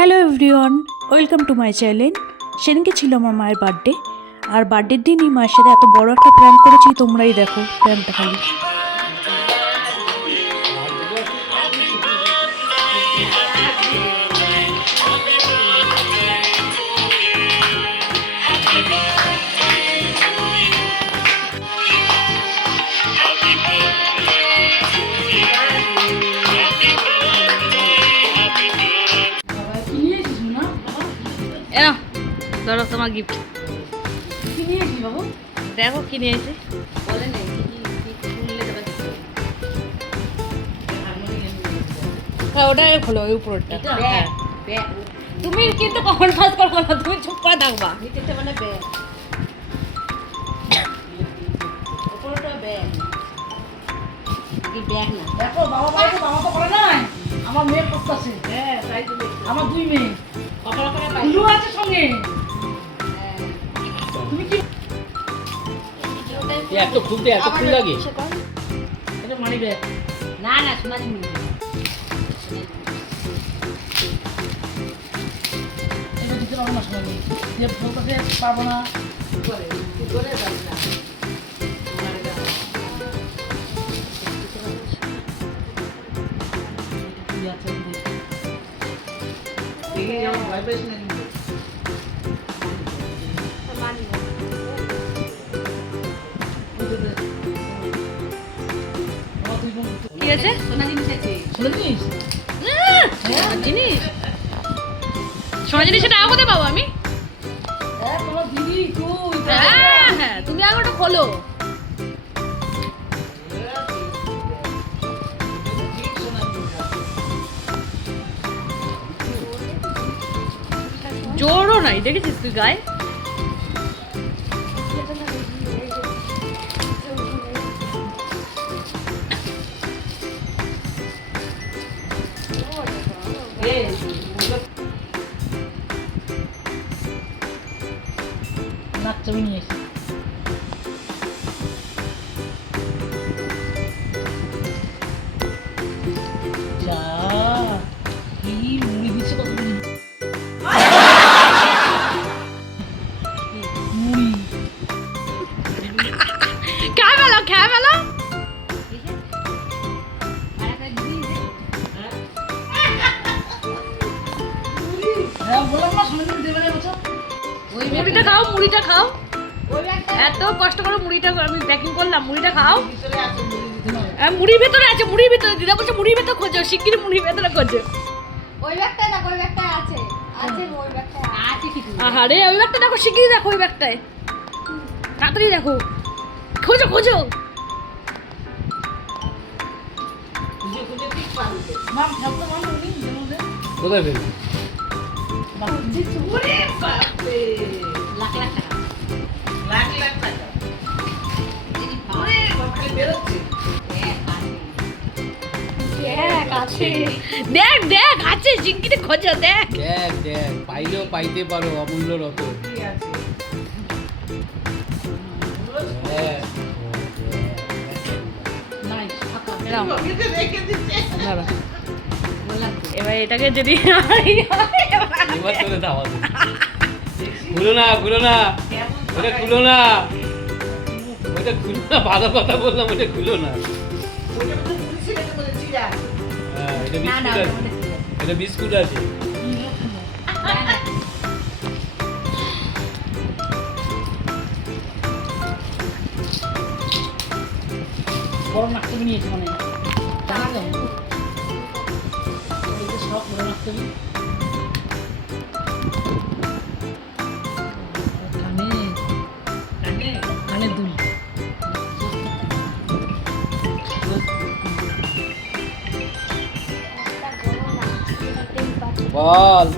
Hello everyone, welcome to my channel. সেদিনকে ছিল আমার মায়ের বার্থডে, আর বার্থডের দিনই মায়ের সাথে এত বড় একটা প্র্যাঙ্ক করেছি। তোমরাই দেখো প্র্যাঙ্কটা খালি। ধরো তোমার গিফট কি নিয়েছি বাবু? দেখো কি নিয়েছে। ওটাই খোলো, ওই উপরটা। তুমি কিন্তু কখন কাজ করবো না, তুমি চুপ করে থাকবা। দেখো বাবা তো করে নাই, আমার মেয়ে করতেছে। আমার দুই মেয়ে আছে সঙ্গে। তুমি কি এত খুলতে এত ফুল লাগে? এটা মানি ব্যাগ? না না, সোনা জিনিস এটা দিতে পারবো না সঙ্গে, যে বলতে পারবো না। কি আছে? সোনা জিনিস আছে। শুনে জিনিস জিনিস সোনা জিনিসটা টাকা কোথায় পাবো আমি? তোমার দিদি তুই হ্যাঁ হ্যাঁ, তুমি আগে ওটা খোলো। জোরও নাই, দেখেছিস তুই গায়ে? নাকচাবি নিয়ে এসে যা কি মুড়ি দিচ্ছে, কত মুড়ি খেয়ে ফেলো, খেয়ে ফেলো। হ্যাঁ বললাম না সামনে দেবে না বছর। মুড়িটা খাও, মুড়িটা খাও। এত কষ্ট করে মুড়িটা আমি প্যাকিং করলাম, মুড়িটা খাও। মুড়ির ভেতরে আছে, মুড়ির ভেতরে। দিদা বলছে মুড়ির ভেতরে খোঁজো, শিগগিরই মুড়ির ভেতরে খোঁজো। ওই ব্যাগটা না, ওই ব্যাগটা আছে ওই ব্যাগটা আছে কিছু। আহারে, ওই ব্যাগটা দেখো, শিগগিরই দেখো ওই ব্যাগটায়, তাড়াতাড়ি দেখো, খোঁজো খোঁজো। মাম খেলতে মাম মুড়ি দেবে। কোথায় ফেলবি? লাখ লাখ টাকা। দেখ দেখ, আছে শিগগিরই খোঁজো, দেখ। দেখ দেখ, পাইলেও পাইতে পারো অমূল্য রতন। হ্যাঁ। এরাও। দাঁড়া। এবার এটাকে যদি এবার তোরে ধাওয়া দে। খুলো না, খুলো না, ওটা খুলো না, ওটা খুলো না, ভালো কথা বললাম, ওটা খুলো না। হ্যাঁ, এটা বিস্কুট আছে, এটা বিস্কুট আছে। বড় নাকচাবি নিয়েছে মানে জানা গেল সব বড় নাকচাবি কানে কানে কানে দুল। বল।